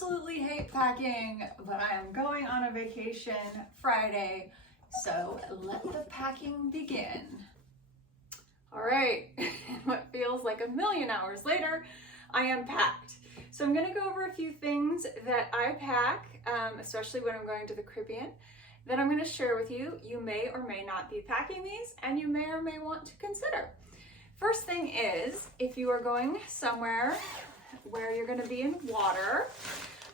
absolutely hate packing, but I am going on a vacation Friday, so let the packing begin. All right, what feels like a million hours later, I am packed. So I'm gonna go over a few things that I pack, especially when I'm going to the Caribbean, that I'm gonna share with you. You may or may not be packing these, and you may or may want to consider. First thing is, if you are going somewhere where you're gonna be in water,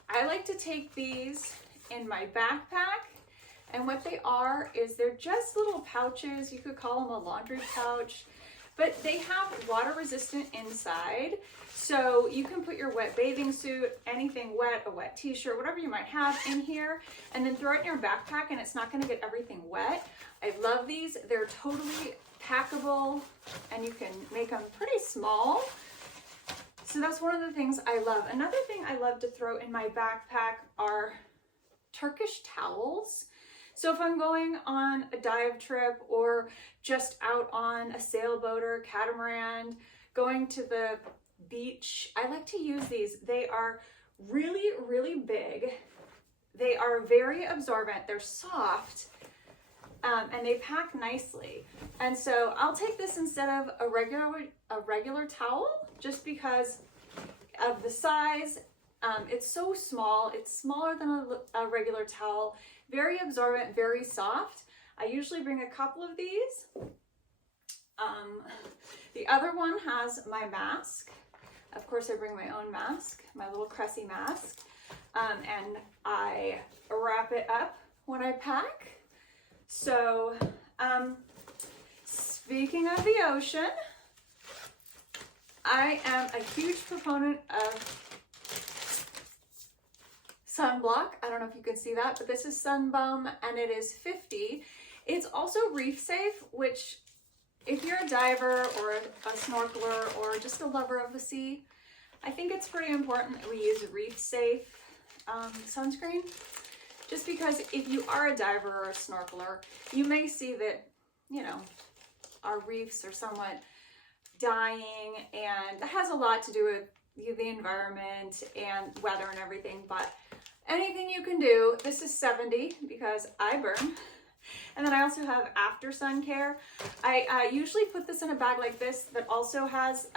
I like to take these in my backpack. And what they are is they're just little pouches. You could call them a laundry pouch, but they have water resistant inside. So you can put your wet bathing suit, anything wet, a wet t-shirt, whatever you might have in here, and then throw it in your backpack and it's not gonna get everything wet. I love these. They're totally packable and you can make them pretty small. So that's one of the things I love. Another thing I love to throw in my backpack are Turkish towels. So if I'm going on a dive trip or just out on a sailboat or a catamaran, going to the beach, I like to use these. They are really, really big. They are very absorbent. They're soft. And they pack nicely. And so I'll take this instead of a regular towel just because of the size. It's so small. It's smaller than a regular towel. Very absorbent, very soft. I usually bring a couple of these. The other one has my mask. Of course, I bring my own mask, my little Cressi mask. And I wrap it up when I pack. So, speaking of the ocean, I am a huge proponent of sunblock. I don't know if you can see that, but this is Sunbum and it is 50. It's also reef safe, which if you're a diver or a snorkeler or just a lover of the sea, I think it's pretty important that we use reef safe sunscreen. Just because if you are a diver or a snorkeler, you may see that, you know, our reefs are somewhat dying, and that has a lot to do with the environment and weather and everything, but anything you can do. This is 70 because I burn. And then I also have after sun care. I usually put this in a bag like this that also has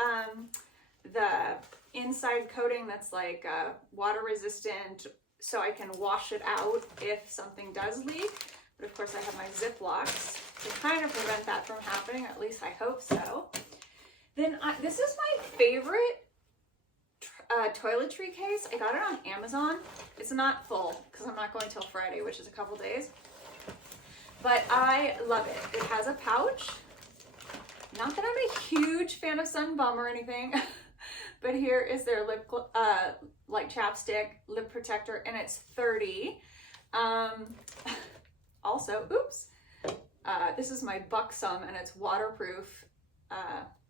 the inside coating that's like water resistant, so I can wash it out if something does leak. But of course I have my Ziplocs to kind of prevent that from happening, at least I hope so. Then this is my favorite toiletry case. I got it on Amazon. It's not full because I'm not going till Friday, which is a couple days. But I love it. It has a pouch. Not that I'm a huge fan of Sunbum or anything, but here is their lip like chapstick lip protector, and it's 30. Also, oops, this is my Buxom and it's waterproof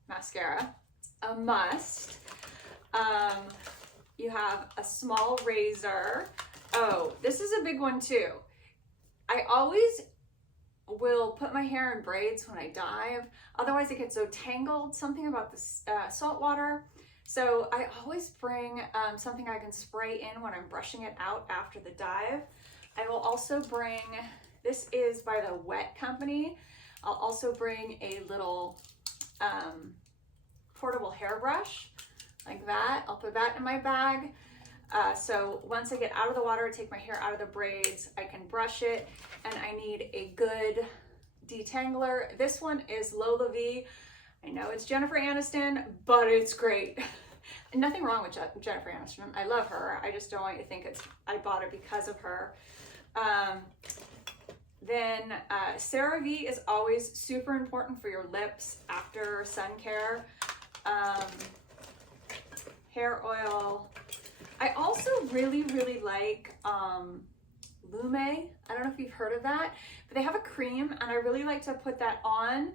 mascara. It's a must. You have a small razor. Oh, this is a big one too. I always will put my hair in braids when I dive. Otherwise it gets so tangled. Something about the salt water. So I always bring something I can spray in when I'm brushing it out after the dive. I will also bring, this is by the Wet Company. I'll also bring a little portable hairbrush like that. I'll put that in my bag. So once I get out of the water, take my hair out of the braids, I can brush it, and I need a good detangler. This one is Lola V. I know it's Jennifer Aniston, but it's great. Nothing wrong with Jennifer Aniston. I love her. I just don't want you to think I bought it because of her. Then CeraVe is always super important for your lips after sun care. Hair oil. I also really, really like Lume. I don't know if you've heard of that, but they have a cream and I really like to put that on.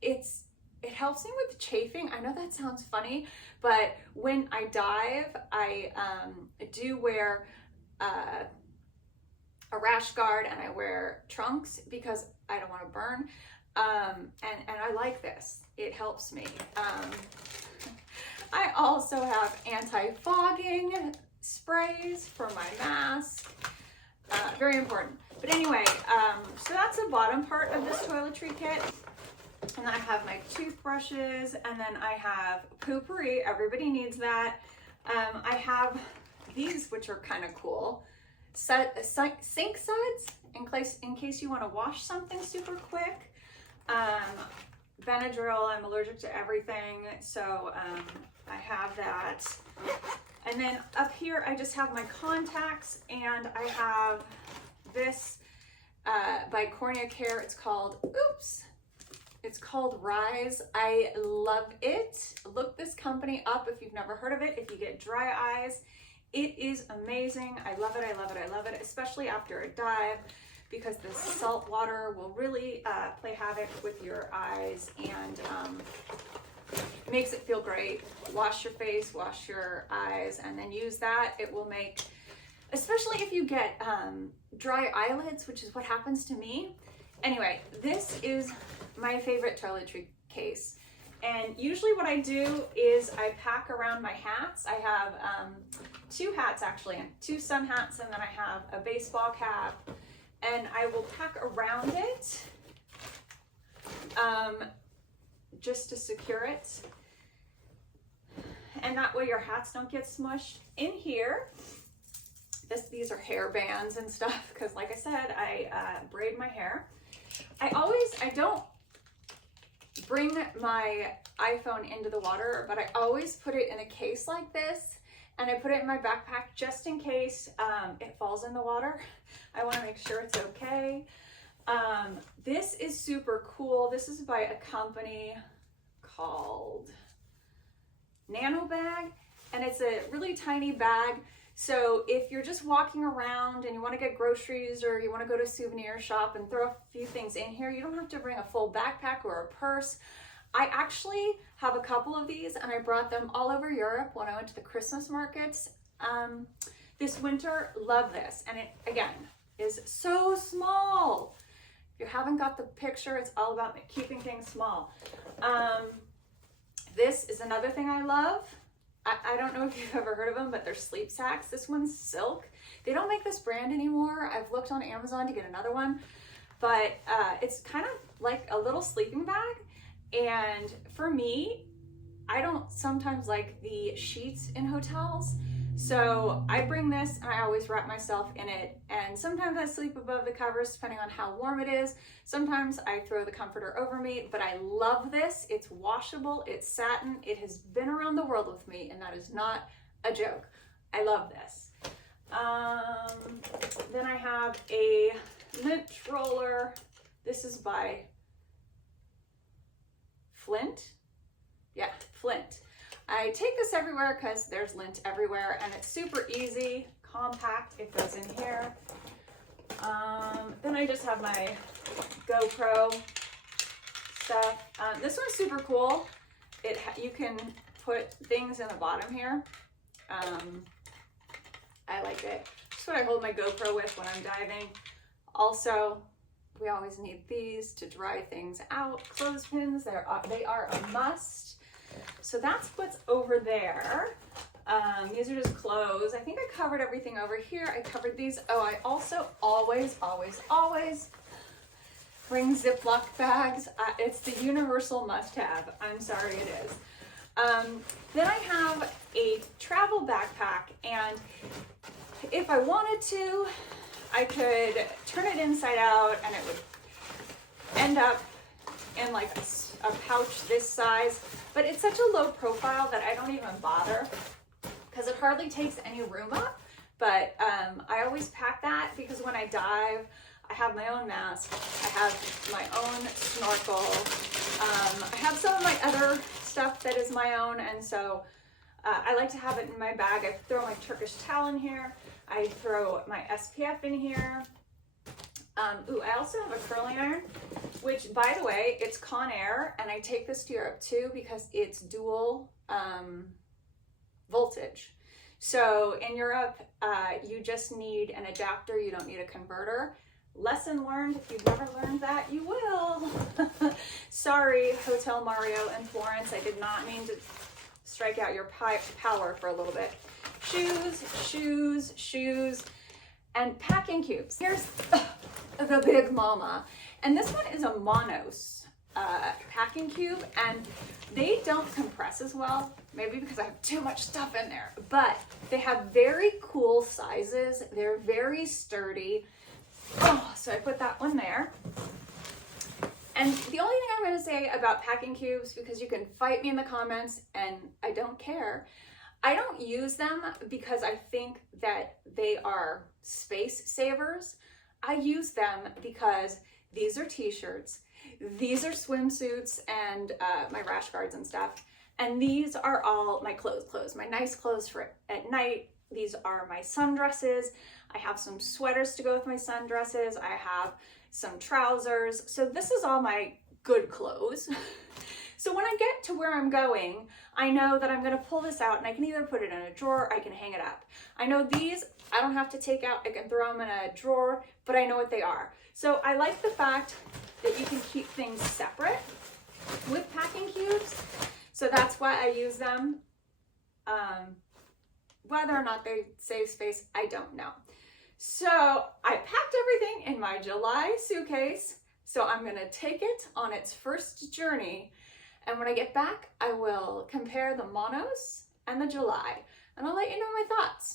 It helps me with chafing. I know that sounds funny, but when I dive, I do wear a rash guard and I wear trunks because I don't want to burn. And I like this. It helps me. I also have anti-fogging sprays for my mask. Very important. But anyway, so that's the bottom part of this toiletry kit. And then I have my toothbrushes, and then I have poopery. Everybody needs that. I have these, which are kind of cool. Sink suds in case you want to wash something super quick. Benadryl, I'm allergic to everything, so I have that. And then up here, I just have my contacts, and I have this by Cornea Care. It's called, it's called Rise. I love it. Look this company up if you've never heard of it. If you get dry eyes, it is amazing. I love it, I love it, I love it, especially after a dive, because the salt water will really play havoc with your eyes, and it makes it feel great. Wash your face, wash your eyes, and then use that. It will make, especially if you get dry eyelids, which is what happens to me. Anyway, this is my favorite toiletry case. And usually what I do is I pack around my hats. I have 2 hats actually, and 2 sun hats, and then I have a baseball cap, and I will pack around it just to secure it. And that way your hats don't get smushed. In here, these are hair bands and stuff, because like I said, I braid my hair. I don't bring my iPhone into the water, but I always put it in a case like this, and I put it in my backpack just in case it falls in the water. I want to make sure it's okay. This is super cool. This is by a company called Nano Bag, and it's a really tiny bag. So if you're just walking around and you want to get groceries, or you want to go to a souvenir shop and throw a few things in here, you don't have to bring a full backpack or a purse. I actually have a couple of these, and I brought them all over Europe when I went to the Christmas markets this winter. Love this. And it, again, is so small. If you haven't got the picture, it's all about keeping things small. This is another thing I love. I don't know if you've ever heard of them, but they're sleep sacks. This one's silk. They don't make this brand anymore. I've looked on Amazon to get another one, but it's kind of like a little sleeping bag. And for me, I don't sometimes like the sheets in hotels. So I bring this, and I always wrap myself in it. And sometimes I sleep above the covers depending on how warm it is. Sometimes I throw the comforter over me, but I love this. It's washable, it's satin. It has been around the world with me, and that is not a joke. I love this. Then I have a lint roller. This is by Flint. Yeah, Flint. I take this everywhere because there's lint everywhere, and it's super easy, compact. It goes in here. Then I just have my GoPro stuff. This one's super cool. You can put things in the bottom here. I like it. That's what I hold my GoPro with when I'm diving. Also, we always need these to dry things out. Clothespins, they are a must. So that's what's over there. These are just clothes. I think I covered everything over here. I covered these. Oh, I also always bring Ziploc bags. It's the universal must-have. I'm sorry, it is. Then I have a travel backpack, and if I wanted to, I could turn it inside out, and it would end up in like a pouch this size. But it's such a low profile that I don't even bother, because it hardly takes any room up. But I always pack that, because when I dive, I have my own mask, I have my own snorkel, I have some of my other stuff that is my own, and so I like to have it in my bag. I throw my Turkish towel in here, I throw my SPF in here. I also have a curling iron, which, by the way, it's Conair, and I take this to Europe too because it's dual voltage. So in Europe, you just need an adapter, you don't need a converter. Lesson learned, if you've never learned that, you will. Sorry, Hotel Mario in Florence, I did not mean to strike out your power for a little bit. shoes, shoes, shoes, and packing cubes. Here's the big mama. And this one is a Monos packing cube, and they don't compress as well, maybe because I have too much stuff in there, but they have very cool sizes. They're very sturdy. Oh, so I put that one there. And the only thing I'm going to say about packing cubes, because you can fight me in the comments and I don't care, I don't use them because I think that they are space savers. I use them because these are t-shirts, these are swimsuits and my rash guards and stuff, and these are all my clothes, my nice clothes for at night. These are my sundresses. I have some sweaters to go with my sundresses. I have some trousers. So this is all my good clothes. So when I get to where I'm going, I know that I'm gonna pull this out and I can either put it in a drawer, I can hang it up. I know these, I don't have to take out, I can throw them in a drawer, but I know what they are. So I like the fact that you can keep things separate with packing cubes. So that's why I use them. Whether or not they save space, I don't know. So I packed everything in my July suitcase. So I'm gonna take it on its first journey. And when I get back, I will compare the Monos and the July, and I'll let you know my thoughts.